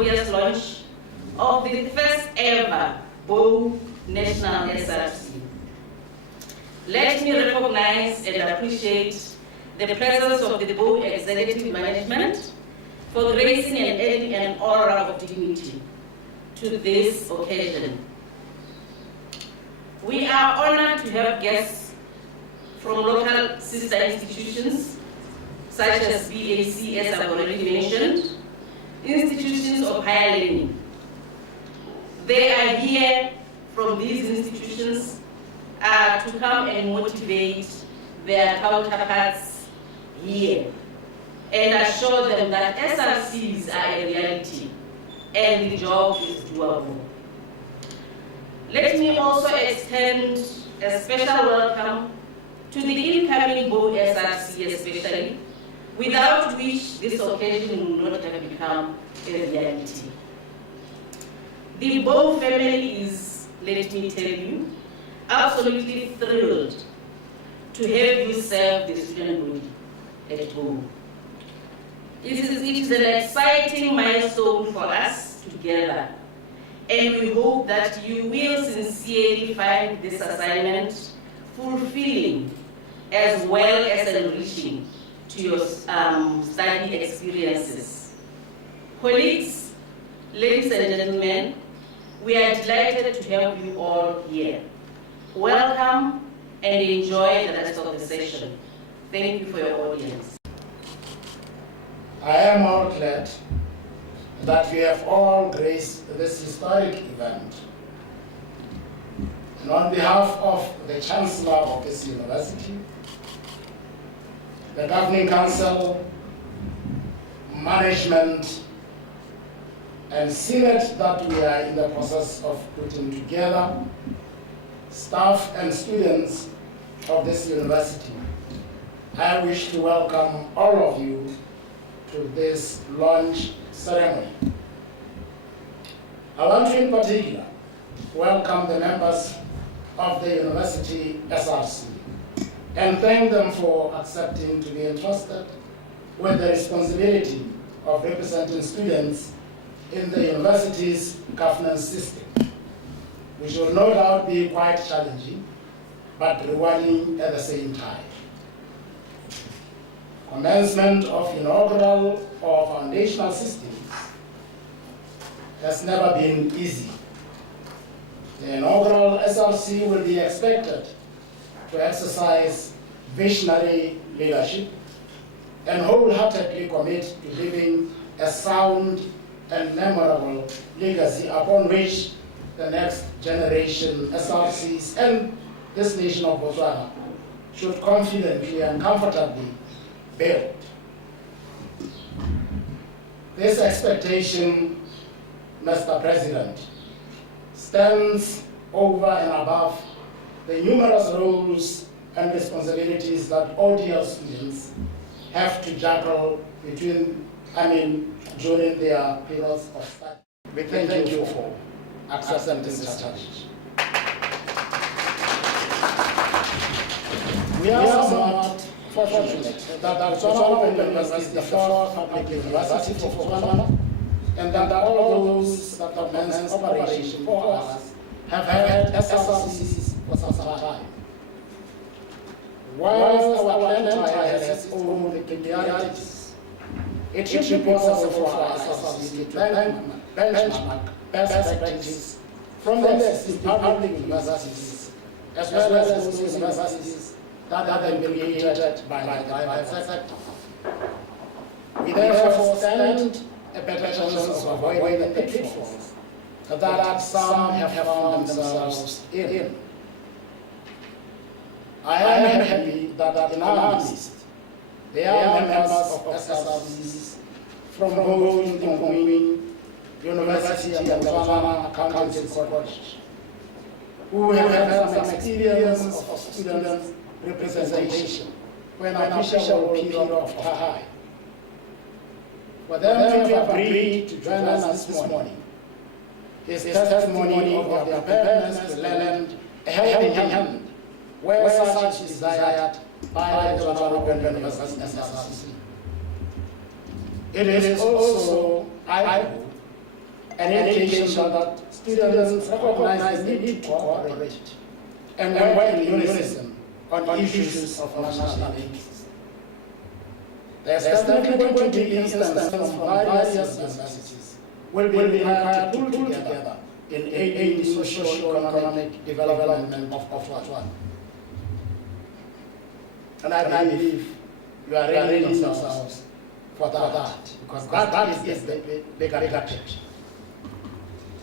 glorious launch of the first ever BOU National SRC. Let me recognize and appreciate the presence of the BOU executive management for gracing and adding an aura of dignity to this occasion. We are honored to have guests from local sister institutions such as BAC, as I've already mentioned, institutions of higher learning. They are here from these institutions to come and motivate their counterparts here and assure them that SRCs are a reality and the job is doable. Let me also extend a special welcome to the incoming BOU SRC especially, without which this occasion would not have become a reality. The BOU family is, let me tell you, absolutely thrilled to have you serve the student body at BOU. It is an exciting milestone for us together, and we hope that you will sincerely find this assignment fulfilling as well as enriching to your study experiences. Colleagues, ladies and gentlemen, we are delighted to have you all here. Welcome and enjoy the rest of the session. Thank you for your audience. I am all glad that we have all graced this historic event. And on behalf of the Chancellor of this university, the Governing Council, management, and Senate that we are in the process of putting together, staff and students of this university, I wish to welcome all of you to this launch ceremony. I want to in particular welcome the members of the University SRC and thank them for accepting to be entrusted with the responsibility of representing students in the university's governance system, which will no doubt be quite challenging, but rewarding at the same time. Commencement of inaugural or foundational systems has never been easy. The inaugural SRC will be expected to exercise visionary leadership and wholeheartedly commit to leaving a sound and memorable legacy upon which the next generation SRCs and this nation of Botswana should confidently and comfortably build. This expectation, Mr. President, stands over and above the numerous roles and responsibilities that ODL students have to juggle during their periods of study. We thank you for accepting this challenge. We are somewhat fortunate that Botswana Open University is the first public university for Botswana, and that all those that commenced operation for us have had SRCs for some time. Whilst our empire has its own peculiarities, it should be possible for our SRCs to benchmark best practices from the existing public universities, as well as those universities that have been created by the private sector. We therefore stand a better chance of avoiding the pitfalls that some have found themselves in. I am happy that in our midst there are members of SRCs from both Incoming University and Botswana Accountancy College, who have had some experience of student representation when an appreciable period of time. For them to have agreed to join us this morning is testimony of their preparedness to lend a helping hand where such is desired by the Botswana Open University SRC. It is also, I hope, an education that students recognize the need to cooperate and work in unison on issues of national interest. The definitely going to be instances from various universities will be required to pull together in aiding socio-economic development of Botswana. And I believe you are ready yourselves for that, because that is the bigger picture.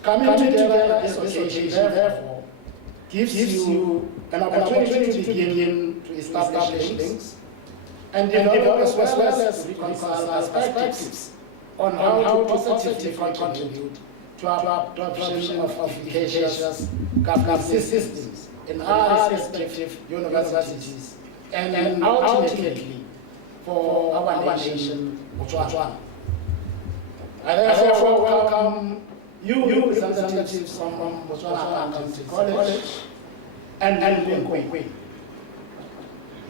Coming together as an association, therefore, gives you an opportunity to begin to establish links and develop as well as reconcile perspectives on how to positively contribute to our adoption of efficacious governance systems in our respective universities and ultimately for our nation, Botswana. I therefore welcome you representatives from Botswana County College and Queen.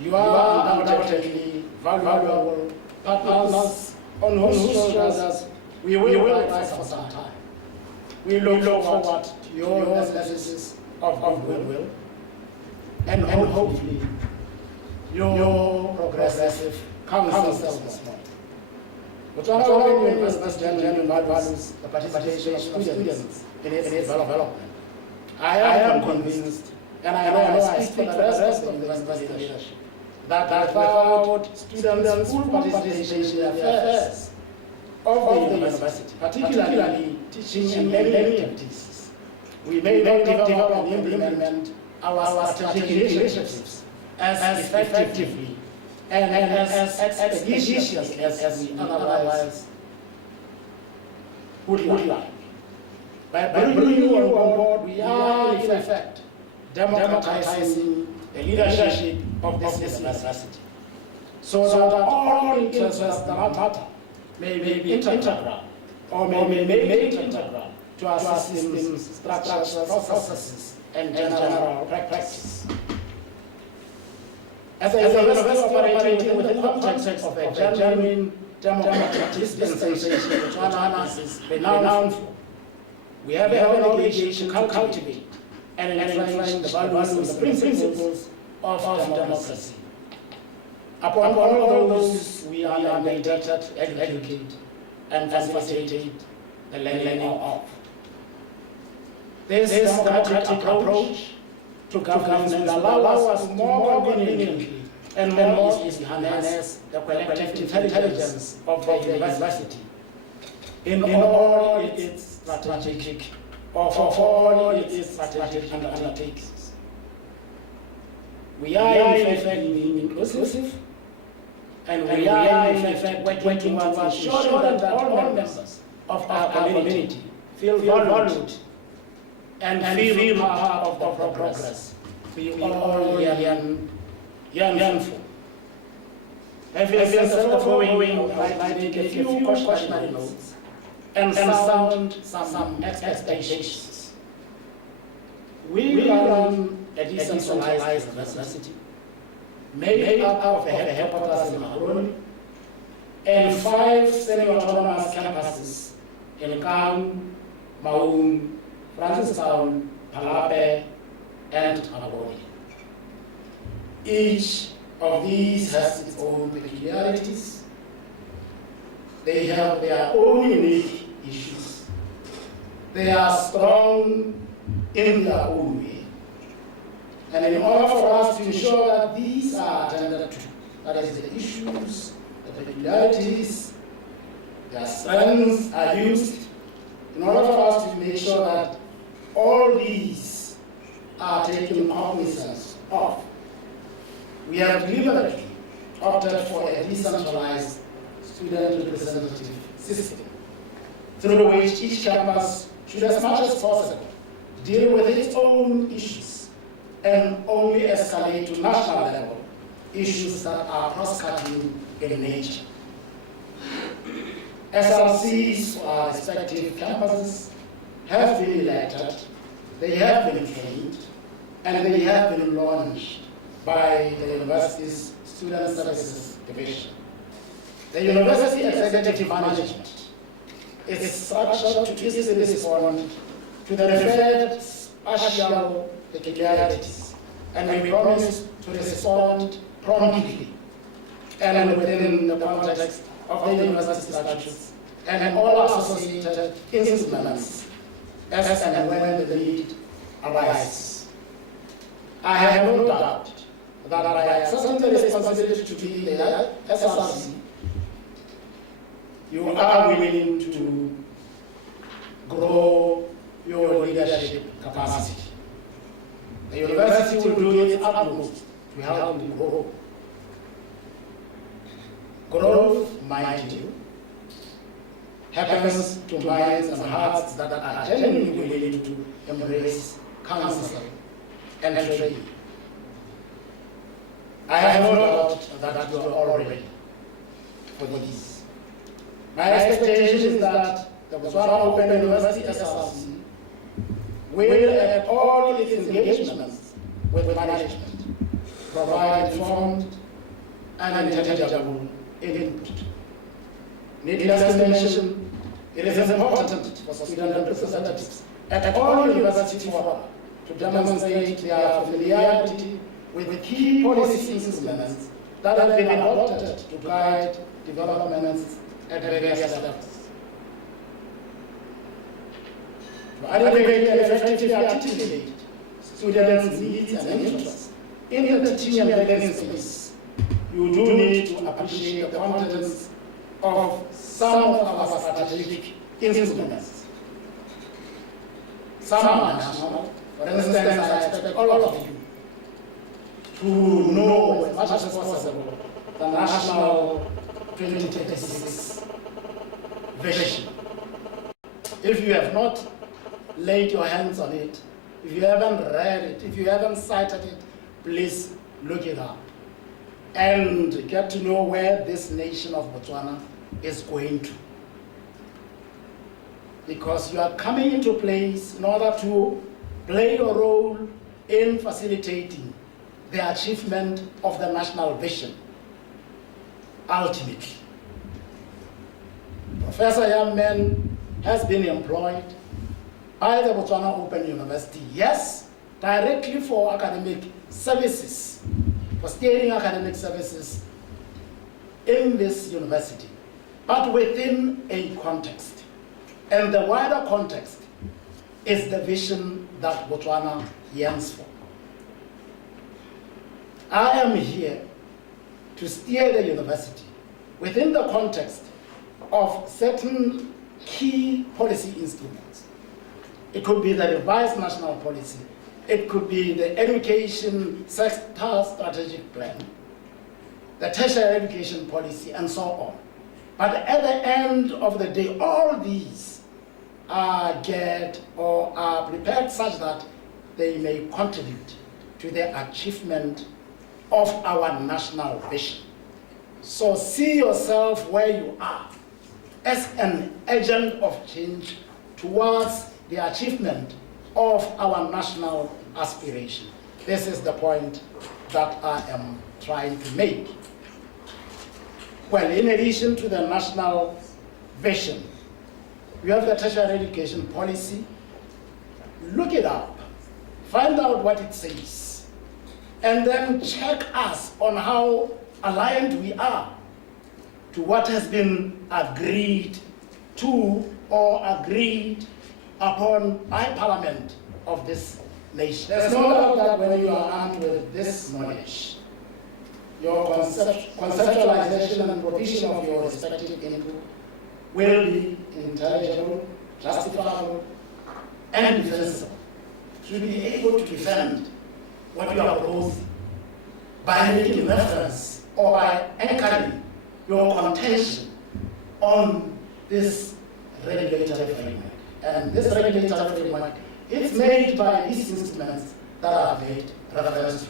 You are undoubtedly valuable partners on whose shoulders we will ride for some time. We look forward to your messages of goodwill and hopefully your progressive counsels as well. Botswana University genuinely values the participation of students in its development. I am convinced, and I know I speak for the rest of the university leadership, that without students' full participation in the affairs of the university, particularly teaching and learning activities, we may not develop and implement our strategic initiatives as effectively and as expeditiously as we otherwise would like. By bringing you on board, we are in effect democratizing the leadership of this university, so that all interests that matter may be integral or may be made integral to our systems, structures, processes, and general practice. As a university operating within the context of a genuine democratic dispensation which Botswana is renowned for, we have an obligation to cultivate and entrench the values and principles of democracy. Upon all those we are mandated to educate and facilitate the learning of. This democratic approach to governance will allow us to more conveniently and more easily harness the collective intelligence of the university in all its strategic or for all its strategic undertakings. We are in effect being inclusive, and we are in effect working towards ensuring that all members of our community feel valued and feel part of the progress we all yearn for. Having said the following, I would like to make a few cautionary notes and sound some expectations. We run a decentralized university made up of a headquarters in Maharoni and 5 semi-autonomous campuses in Kam, Maun, Francistown, Palape, and Maharoni. Each of these has its own peculiarities. They have their own unique issues. They are strong in their own way. And in order for us to ensure that these are attended to, that is, the issues, the peculiarities, their strengths are used, in order for us to make sure that all these are taken cognizance of, we have deliberately opted for a decentralized student representative system, through which each campus should, as much as possible, deal with its own issues and only escalate to national level issues that are cross-cutting in nature. SLCs for our respective campuses have been elected, they have been trained, and they have been launched by the university's Student Services Division. The university executive management is structured to easily respond to the referred spatial peculiarities, and we promise to respond promptly and within the context of the university statutes and all associated instruments as and when the need arises. I have no doubt that by accepting the responsibility to be the SRC, you are willing to grow your leadership capacity. The university will do its utmost to help you grow. Growth, mind you, happens to minds and hearts that are genuinely willing to embrace counsel and training. I have no doubt that you are all ready for this. My expectation is that the Botswana Open University SRC will, at all its engagements with management, provide informed and intelligible input. Needless to mention, it is important for student representatives at all university fora to demonstrate their familiarity with the key policy instruments that have been adopted to guide developments at various levels. To adequately and effectively articulate students' needs and interests in the teaching and learning space, you do need to appreciate the contents of some of our strategic instruments. Some are national. For instance, I expect all of you to know as much as possible the national 2026 vision. If you have not laid your hands on it, if you haven't read it, if you haven't cited it, please look it up and get to know where this nation of Botswana is going to. Because you are coming into place in order to play your role in facilitating the achievement of the national vision, ultimately. Professor Yammen has been employed by the Botswana Open University, yes, directly for academic services, for steering academic services in this university, but within a context. And the wider context is the vision that Botswana yearns for. I am here to steer the university within the context of certain key policy instruments. It could be the revised national policy, it could be the education sector strategic plan, the tertiary education policy, and so on. But at the end of the day, all these are geared or are prepared such that they may contribute to the achievement of our national vision. So see yourself where you are as an agent of change towards the achievement of our national aspiration. This is the point that I am trying to make. Well, in addition to the national vision, we have the tertiary education policy. Look it up, find out what it says, and then check us on how aligned we are to what has been agreed to or agreed upon by Parliament of this nation. There's no doubt that when you are armed with this knowledge, your conceptualization and provision of your respective input will be intelligible, justifiable, and defensible. To be able to defend what you are proposing by making reference or by anchoring your contention on this regulatory framework. And this regulatory framework is made by these instruments that are made reference to.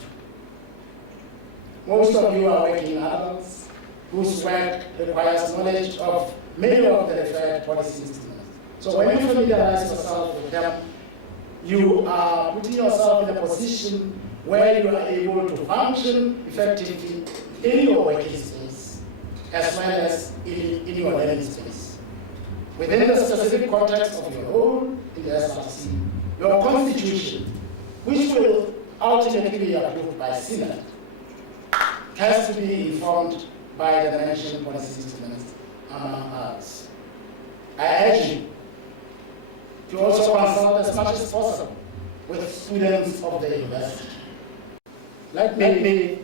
Most of you are working adults whose work requires knowledge of many of the referred policy instruments. So when you familiarize yourself with them, you are putting yourself in a position where you are able to function effectively in your working space as well as in your learning space. within the specific context of your role in the SRC, your constitution, which will ultimately be approved by Senate, has to be informed by the mentioned policy instruments, among others. I urge you to also consult as much as possible with students of the university. Let me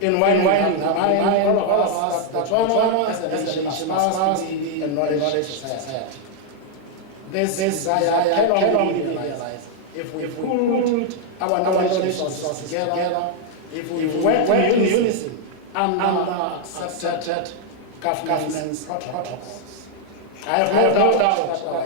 in one remind all of us that Botswana as a nation aspires to be a knowledge society. This desire cannot be realized if we put our knowledge resources together, if we work in unison under accepted governance protocols. I have no doubt that our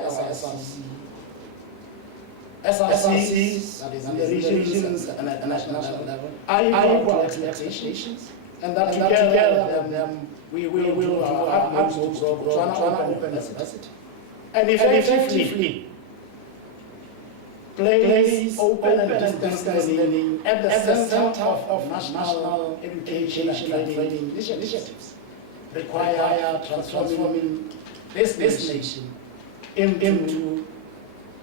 SRCs, that is in the regions and at the national level, are equal expectations, and that together we will do our utmost to grow Botswana open university, and effectively place open and distance learning at the center of national education and training initiatives, require transforming this nation into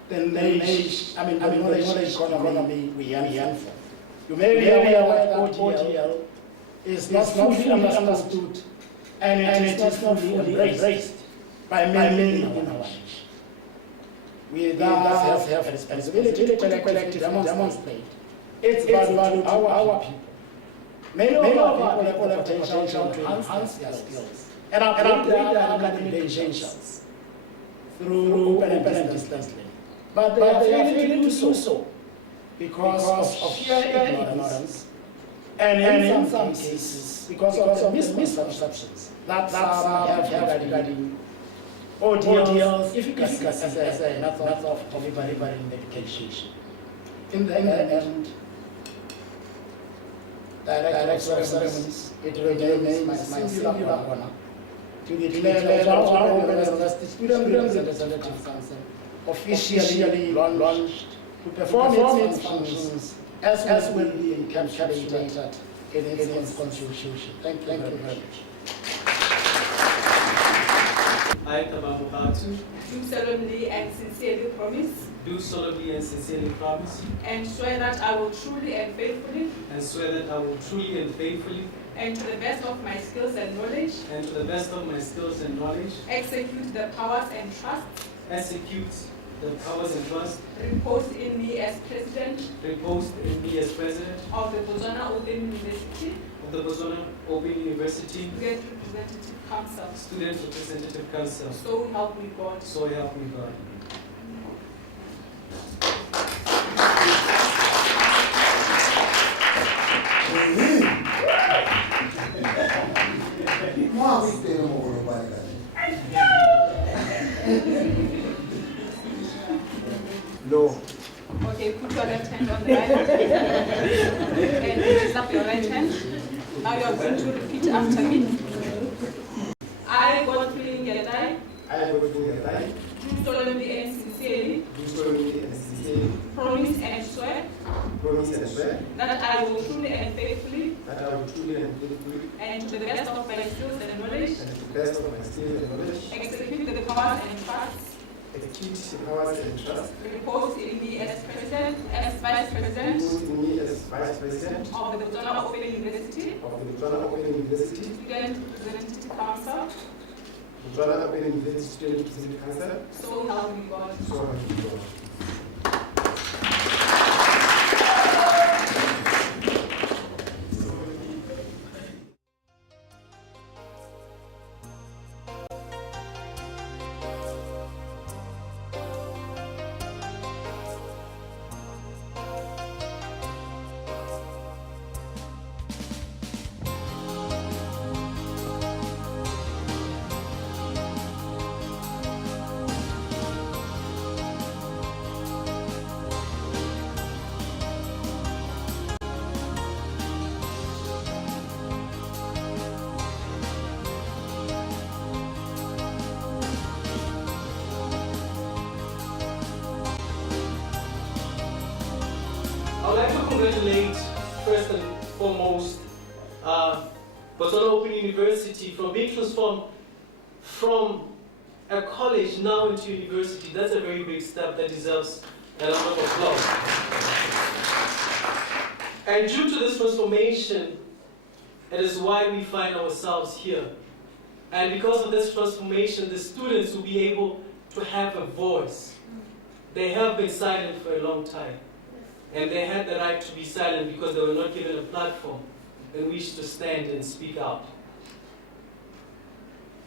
the knowledge economy we yearn for. You may be aware that OGL is not fully understood and it is not fully embraced by many in our nation. We thus have a responsibility to collectively demonstrate its value to our people. Many of our people have potential to enhance their skills and upgrade their academic credentials through open and distance learning. But they are failing to do so because of sheer ignorance and in some cases because of misconceptions that have regarding ODL's efficacy as a method of delivering education. In the end, Director of Ceremonies, it remains my singular honor to declare the Botswana Open University Student Representative Council officially launched to perform its functions as will be encapsulated in its constitution. Thank you very much. I, Tababu Hatu, Do solemnly and sincerely promise do solemnly and sincerely promise and swear that I will truly and faithfully and swear that I will truly and faithfully and to the best of my skills and knowledge and to the best of my skills and knowledge execute the powers and trusts execute the powers and trusts reposed in me as President reposed in me as President of the Botswana Open University of the Botswana Open University Student Representative Council. Student Representative Council. So help me God. So help me God. No. Okay, put your left hand on the Bible and raise up your right hand. Now you are going to repeat after me. I, Godfrey Ngetai, do solemnly and sincerely promise and swear that I will truly and faithfully and to the best of my skills and knowledge execute the powers and trusts reposed in me as President, as Vice President of the Botswana Open University Student Representative Council. So help me God. I would like to congratulate, first and foremost, Botswana Open University for being transformed from a college now into university, that's a very big step that deserves a lot of applause. And due to this transformation, it is why we find ourselves here. And because of this transformation, the students will be able to have a voice. They have been silent for a long time. And they had the right to be silent because they were not given a platform in which to stand and speak out.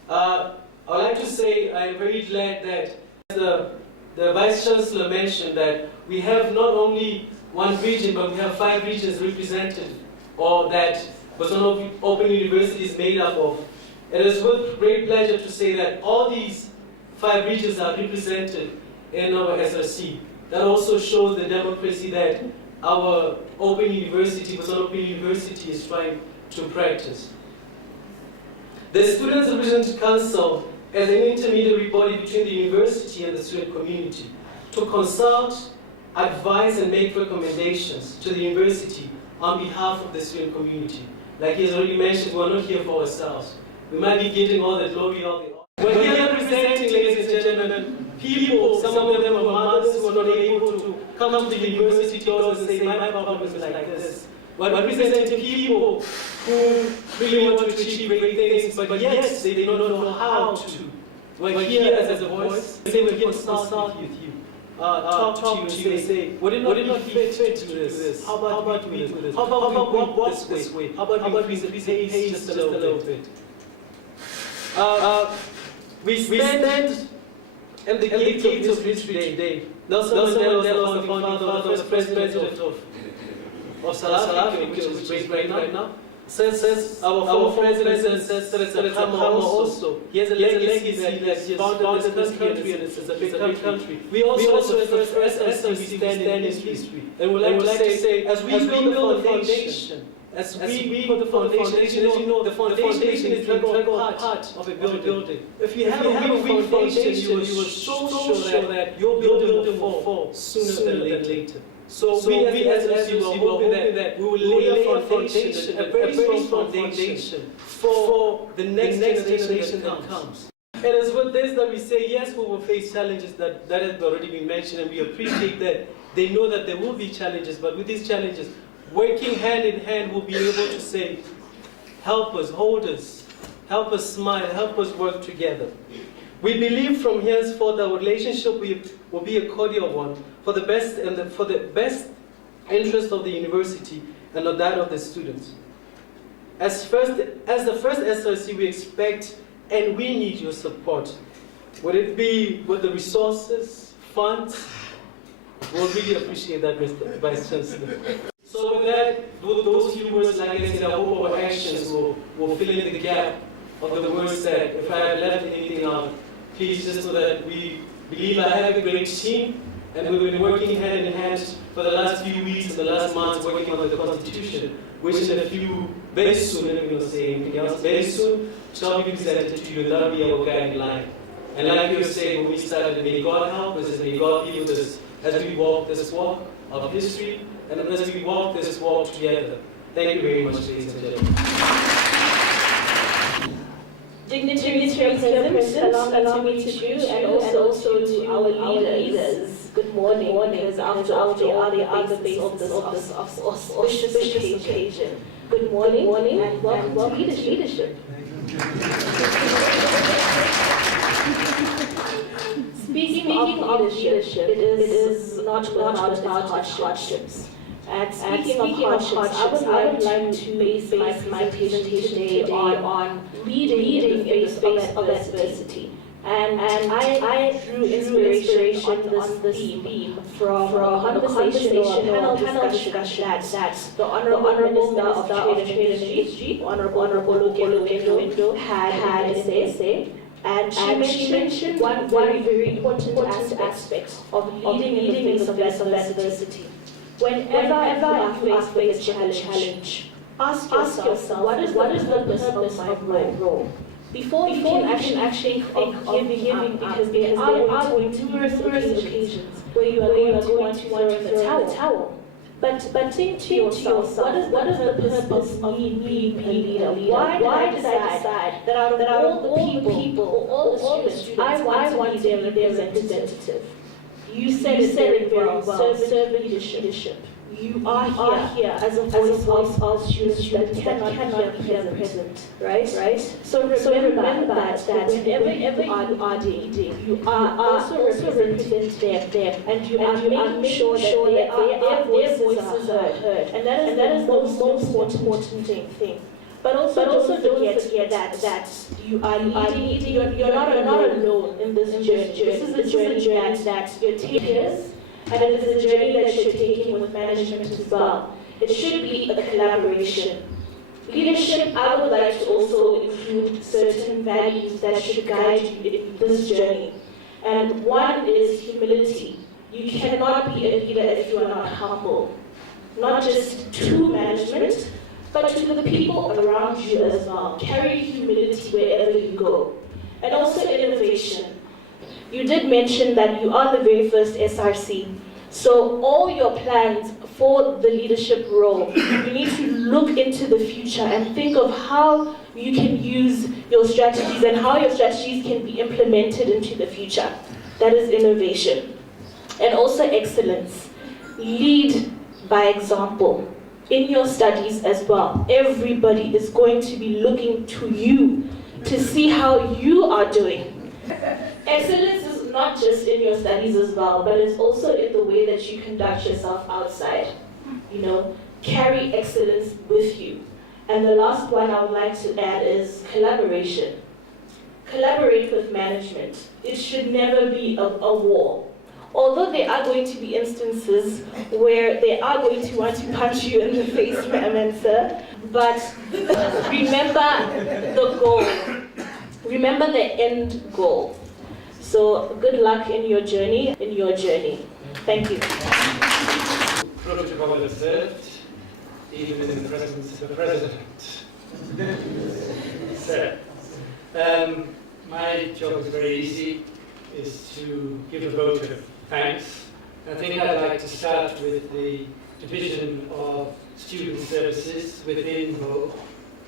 I would like to say I'm very glad that the Vice Chancellor mentioned that we have not only one region, but we have 5 regions represented, or that Botswana Open University is made up of. It is with great pleasure to say that all these 5 regions are represented in our SRC. That also shows the democracy that our Open University, Botswana Open University, is trying to practice. The Students' Representative Council is an intermediary body between the university and the student community to consult, advise, and make recommendations to the university on behalf of the student community. Like he has already mentioned, we're not here for ourselves. We might be getting all the glory, all the honor. We're here representing, ladies and gentlemen, people, some of them are mothers who are not able to come to the university doors and say, my problem is like this. We're representing people who really want to achieve great things, but yet they do not know how to. We're here as a voice. We're here to consult with you. Talk to you and say, would it not be fit to do this? How about we do this? How about we walk this way? How about we increase the pace just a little bit? We stand at the gates of history today. Nelson Mandela was the founder, the first president of South Africa, which is great right now. Since our former president says also, he has a legacy that he has founded this country, and it's a big country. We also as the first SRC stand in history. And we like to say, as we build the foundation, as we put the foundation, as you know, the foundation is an integral part of a building. If you have a weak foundation, you will so sure that your building will fall sooner than later. So we as SRC were hoping that we will lay a foundation, a very strong foundation for the next generation that comes. It is with this that we say, yes, we will face challenges that have already been mentioned, and we appreciate that they know that there will be challenges, but with these challenges, working hand in hand, we'll be able to say, help us, hold us, help us smile, help us work together. We believe from henceforth our relationship will be a cordial one for the best for the best interest of the university and not that of the students. As the first SRC, we expect and we need your support. Would it be with the resources, funds? We'll really appreciate that, Mr. Vice Chancellor. So with that, those few words, like I said, I hope our actions will fill in the gap of the words said. If I have left anything out, please just know that we believe I have a great team, and we've been working hand in hand for the last few weeks and the last months working on the Constitution, which in a few, very soon, I'm not going to say anything else, very soon, shall be presented to you, and that will be our guideline. And like you said when we started, may God help us, and may God be with us as we walk this walk of history, and as we walk this walk together. Thank you very much, ladies and gentlemen. Dignitaries present, allow me to you, and also to our leaders. Good morning, because after all, they are the other base of this auspicious occasion. Good morning, and welcome to leadership. Speaking of leadership, it is not without hardships. And speaking of hardships, I would like to base my presentation today on leading in the face of adversity. And I drew inspiration on this theme from a panel discussion that the Honorable Minister of Trade and Industry, Honorable Lokelo, had in say. And she mentioned one very important aspect of leading in the face of adversity. Whenever you are faced with a challenge, ask yourself, what is the purpose of my role? Before you can actually think of giving because there are numerous occasions where you are going to want to throw in the towel. But think to yourself, what is the purpose of me being a leader? Why did I decide that out of all the people, or all the students, I want to be their representative? You said it very well, serve leadership. You are here as a voice of students that cannot be present, right? So remember that whenever you are leading, you are also representing them, and you are making sure that their voices are heard. And that is the most important thing. But also don't forget that you are leading. You're not alone in this journey. This is a journey that you're taking. And it is a journey that you're taking with management as well. It should be a collaboration. Leadership, I would like to also include certain values that should guide you in this journey. And one is humility. You cannot be a leader if you are not humble. Not just to management, but to the people around you as well. Carry humility wherever you go. And also innovation. You did mention that you are the very first SRC. So all your plans for the leadership role, you need to look into the future and think of how you can use your strategies and how your strategies can be implemented into the future. That is innovation. And also excellence. Lead by example. In your studies as well, everybody is going to be looking to you to see how you are doing. Excellence is not just in your studies as well, but it's also in the way that you conduct yourself outside. Carry excellence with you. And the last one I would like to add is collaboration. Collaborate with management. It should never be a war. Although there are going to be instances where they are going to want to punch you in the face, sir, but remember the goal. Remember the end goal. So good luck in your journey. Thank you. Protocol observed, even in the presence of the President. So, my job is very easy, is to give a vote of thanks. I think I'd like to start with the Division of Student Services within BOU,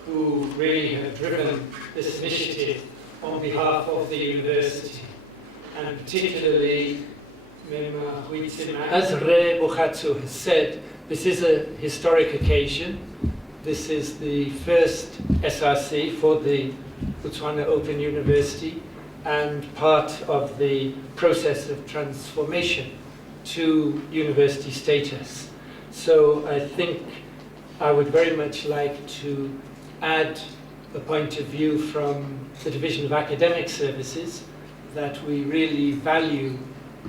who really have driven this initiative on behalf of the university, and particularly as Re Bukhatsu has said, this is a historic occasion. This is the first SRC for the Botswana Open University and part of the process of transformation to university status. So I think I would very much like to add a point of view from the Division of Academic Services that we really value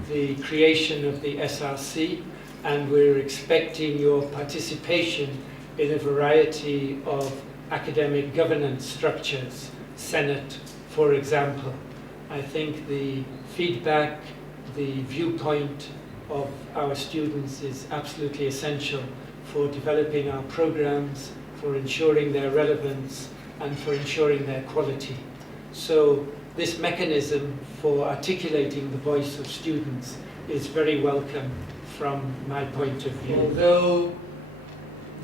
the creation of the SRC, and we're expecting your participation in a variety of academic governance structures, Senate, for example. I think the feedback, the viewpoint of our students is absolutely essential for developing our programs, for ensuring their relevance, and for ensuring their quality. So this mechanism for articulating the voice of students is very welcome from my point of view. Although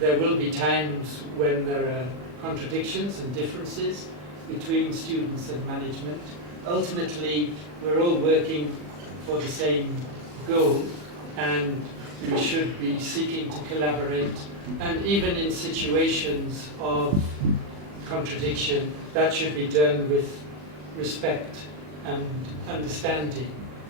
there will be times when there are contradictions and differences between students and management, ultimately we're all working for the same goal, and we should be seeking to collaborate. And even in situations of contradiction, that should be done with respect and understanding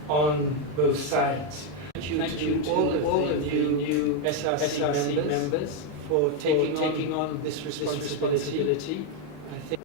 on both sides. Thank you to all of you new SRC members for taking on this responsibility. I think